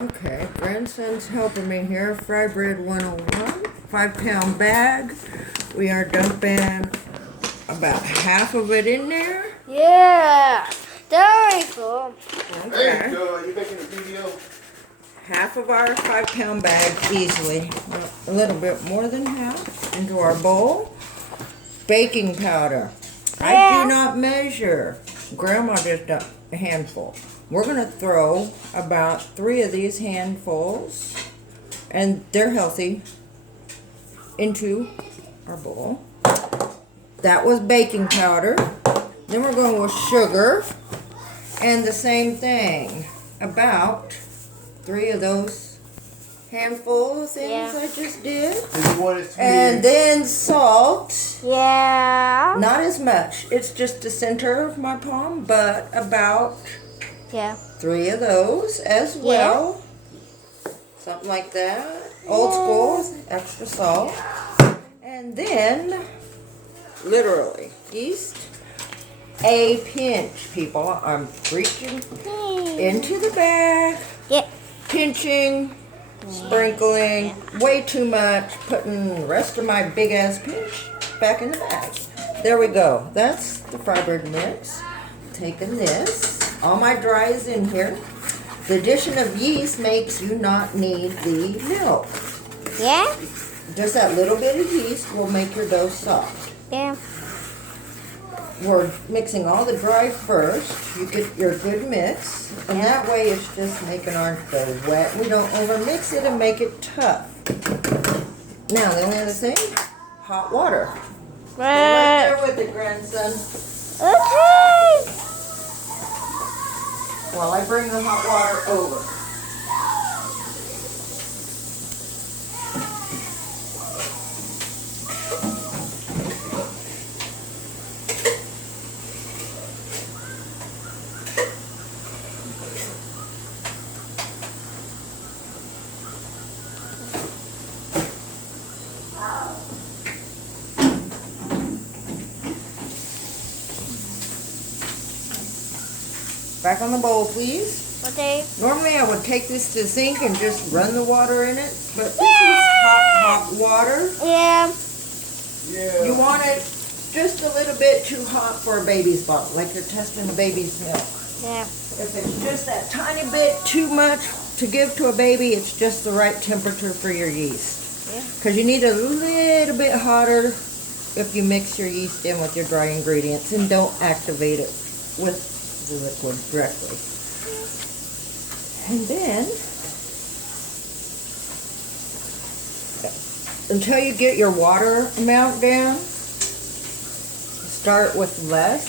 Okay, grandson's helping me here. Frybread 101, 5-pound bag. We are dumping about half of it in there. Yeah, very cool. Okay. Hey, you making a video? Half of our 5-pound bag easily. A little bit more than half into our bowl. Baking powder. I Yeah. do not measure. Grandma just a handful. We're going to throw about 3 of these handfuls, and they're healthy, into our bowl. That was baking powder. Then we're going with sugar, and the same thing. About 3 of those handful of things I just did. And then salt. Yeah. Not as much. It's just the center of my palm, but about 3 of those as well. Something like that. Old school, extra salt. And then, literally, yeast. A pinch, people. I'm reaching into the bag. Pinching, sprinkling, way too much, putting the rest of my big ass pinch back in the bag. There we go. That's the Frybread mix. Taking this. All my dry is in here. The addition of yeast makes you not need the milk. Yeah? Just that little bit of yeast will make your dough soft. Yeah. We're mixing all the dry first. You get your good mix. And that way it's just making our dough wet. We don't overmix it and make it tough. Now, the only other thing, hot water. Right there with it, grandson. Okay. While I bring the hot water over. Back on the bowl, please. Okay. Normally I would take this to the sink and just run the water in it, but this is hot water. Yeah. Yeah. You want it just a little bit too hot for a baby's bottle, like you're testing a baby's milk. Yeah. If it's just that tiny bit too much to give to a baby, it's just the right temperature for your yeast. Yeah. Because you need a little bit hotter if you mix your yeast in with your dry ingredients, and don't activate it with the liquid directly. And then, until you get your water amount down, start with less,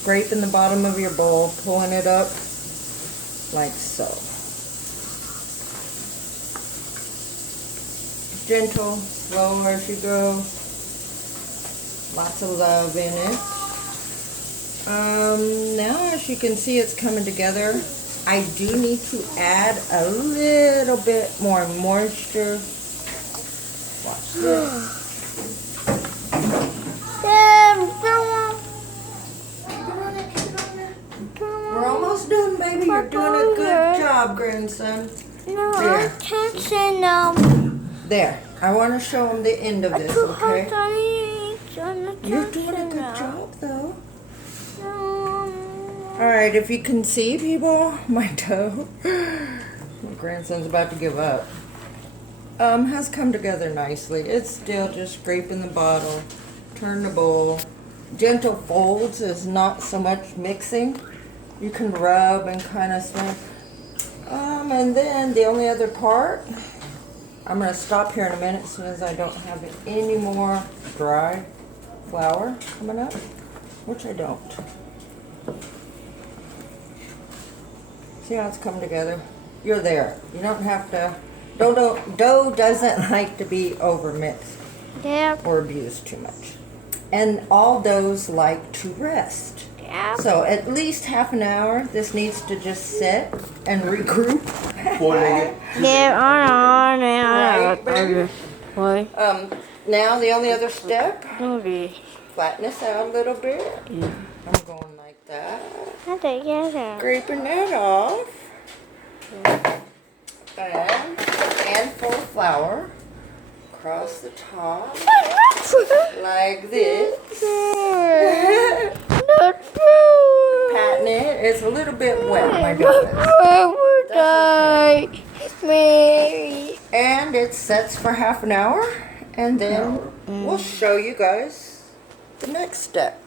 scraping the bottom of your bowl, pulling it up like so. Gentle, slow as you go. Lots of love in it. Now as you can see, it's coming together. I do need to add a little bit more moisture. Watch this. We're almost done, baby. You're doing a good job, grandson. No, There. I can't say no. There. I want to show them the end of this, okay? You're doing a good job, though. Alright, if you can see, people, my dough, my grandson's about to give up, has come together nicely. It's still just scraping the bottle, turn the bowl. Gentle folds is not so much mixing. You can rub and kind of swing. And then the only other part, I'm going to stop here in a minute as soon as I don't have any more dry flour coming up, which I don't. See how it's come together? You're there. You don't have to. Dough doesn't like to be overmixed or abused too much. And all doughs like to rest. Yeah. So at least half an hour. This needs to just sit and regroup. Right, baby? Now the only other step. Flatten this out a little bit. I'm going like that. Scraping that off. And a handful of flour across the top, like this. Patting it. It's a little bit wet, my goodness. Mary. And it sets for half an hour, and then we'll show you guys the next step.